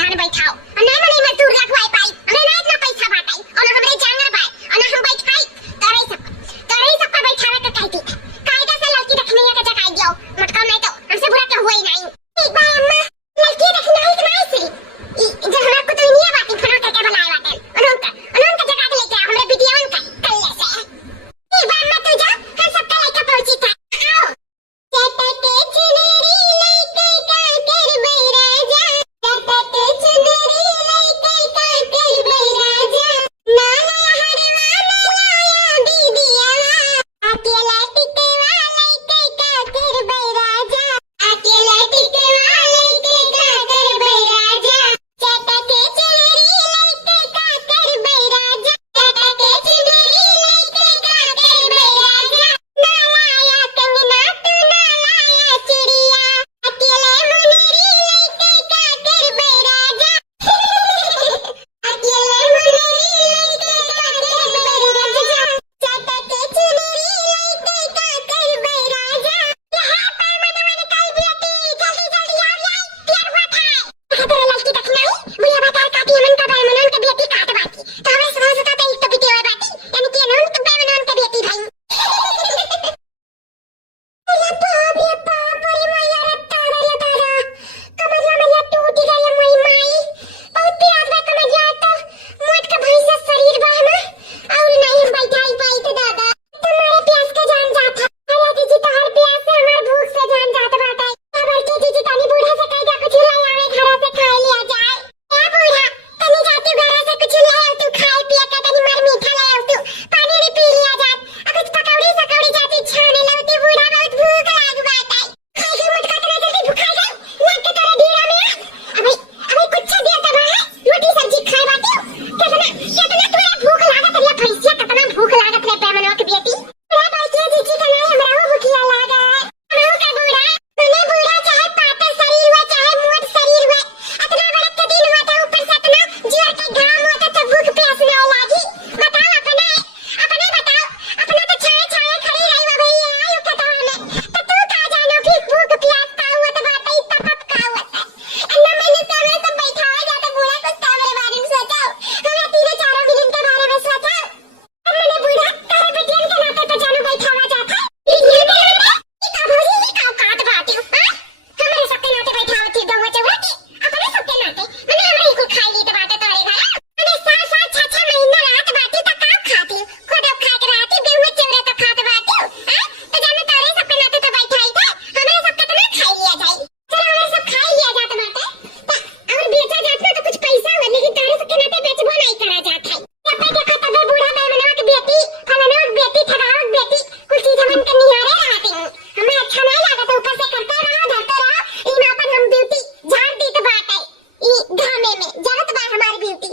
धान बैठाओ और नहीं मनी मजदूर रखवाई पाई हमरे ना इतना पैसा बाटाई और ना हमरे जांगर बाय और ना हम बैठाई तोरे सब का बैठावे के कहती कायदा से लड़की रखने का जगह दियो मटका नहीं तो हमसे बुरा तो हुआ ही नहीं। एक बार अम्मा लड़की रखना ही नहीं सी जब हमरा को तो नहीं बात फोन करके बुलाए बाटे उनका जगह के लेके हमरे वीडियो का कल से एक बार मैं तू जा हम सबका लेके पहुंची था आओ चटके चुनरी लेके काकर बैराजा चटके चुनरी लेके काकर बैराजा नाला हरवा लाया दीदिया अकेला टिकवा लेके काकर बैराजा अकेला टिकवा लेके काकर बैराजा चटके चुनरी लेके काकर बैराजा चटके चुनरी लेके काकर बैराजा नालाया कंगना तू नालाया चिड़िया अकेले मुनरी लेके काकर बैराजा अकेले मुनरी लेके काकर बैराजा चटके चुनरी लेके काकर बैराजा यहाँ पर मन कल बेटी जल्दी जल्दी आ जाए प्यार हुआ था तेरे लड़की देखना ही मुझे बता काटी मन का भाई मनन का बेटी काट बाकी तो हमें समझ होता था एक तो बेटी हुई बाटी यानी कि नन तो भाई मनन का बेटी भाई ये बाप रे मैया रत्ता रे तारा कमरिया में ये टूट गई मई माई बहुत प्यार में कमरिया तो मोट का भाई से शरीर बहना और नहीं बैठाई पाई तो दादा तुम्हारे प्यास का जान जाता अरे दीदी तार प्यास से हमार भूख से जान जाता बाटा खबर के दीदी तनी बूढ़ा से कह जा कुछ लाया घर से खा लिया जाए क्या बूढ़ा तनी जाती घर से कुछ लाया तू खाए पिया का तनी मार मीठा लाया तू पानी रे पी लिया जा कुछ पकौड़ी सकौड़ी जाती छाने लगती बूढ़ा बहुत भूख लाग बाटा खाई मत का जल्दी भूखा जा लग के तेरे ढीरा में अबे कुछ दे तब है रोटी सब्जी खाए बाटी कितना तुम्हारा भूख लागत रे भैंसिया कितना भूख लागत रे बेमनो के बेटी रे भैंसिया जीजी का नहीं हमरा भूखिया लागा हमहू का बूढ़ा तूने बूढ़ा चाहे पातर शरीर हुआ चाहे मोट शरीर हुआ इतना बड़ा के दिन हुआ तो ऊपर से इतना जोर के घाम होता तो भूख प्यास नहीं लागी बताओ अपने बताओ अपना तो छाए छाए खड़ी रही हो भैया आयु के तो हमें तो तू का जानो फिर भूख प्यास का हुआ तो बात ही तप का हुआ था अन्ना मैंने सामने सब बैठा हो जाता बूढ़ा कुछ सामने बारे में सोचो हमें तीनों चारों बिलिन के बारे में सोचो हमने बूढ़ा तारे बेटियन के नाते तो जानो बैठा हुआ जाता ये काट बात हूं हां हमारे सबके नाते बैठा हुआ थी गवा चौरा के अपने सबके नाते मैंने हमारे को खाई ली तो बात तोरे घर अरे 7-7 6 महीना रात बाती तो काम खाती खुद अब खा के रहती बेहुए चौरे तो खात बाती हां तो जानो तारे सबके नाते तो बैठा ही थे हमारे सबके तो ना खाई लिया जाए चलो हमारे सब खाई लिया जात बाटे और बेचा जात ना तो कुछ पैसा हुआ लेकिन तारे सबके नाते बेचबो नहीं करा जात है जब पे देखा तब बूढ़ा बेमनवा के बेटी फलाना बेटी ठगाओ बेटी कुछ चीज हमन के निहारे रहती हमें अच्छा नहीं लगा तो ऊपर से करते रहो धरते रहो इन अपन हम ब्यूटी झाड़ दी तो बात है ई घामे में जात बा हमारी ब्यूटी